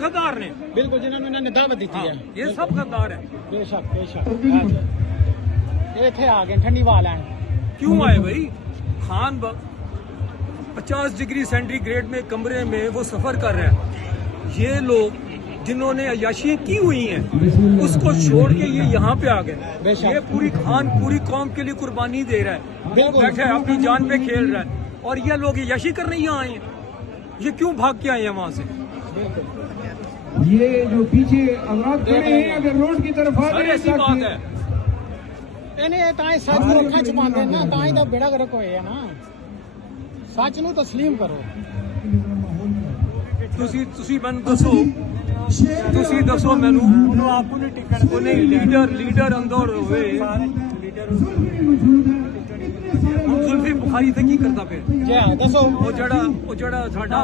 غدار نے بالکل جنہوں نے دعوت دیتی ہے یہ سب غدار ہے بے شک یہ تھے آ گئے ٹھنڈی والا کیوں آئے بھائی خان 50 ڈگری سینٹی گریڈ میں کمرے میں وہ سفر کر رہے ہیں یہ لوگ جنہوں نے عیاشیاں کی ہوئی ہیں اس کو چھوڑ کے یہ یہاں پہ آ گئے یہ پوری خان پوری قوم کے لیے قربانی دے رہا ہے بیٹھے اپنی جان پہ کھیل رہا ہے اور یہ لوگ عیاشی کرنے یہاں آئے ہیں یہ کیوں بھاگ کے آئے ہیں وہاں سے یہ جو پیچھے افراد کھڑے ہیں اگر روڈ کی طرف آ سر ایسی بات ہے سچ نو اکھاں چھپا دے نا تائیں دا بیڑا گرک ہوئے ہے نا سچ نو تسلیم کرو تسی مینوں دسو مینوں لیڈر اندر ہوئے زلفی بخاری تے کی کردا پھر دسو وہ جڑا ساڈا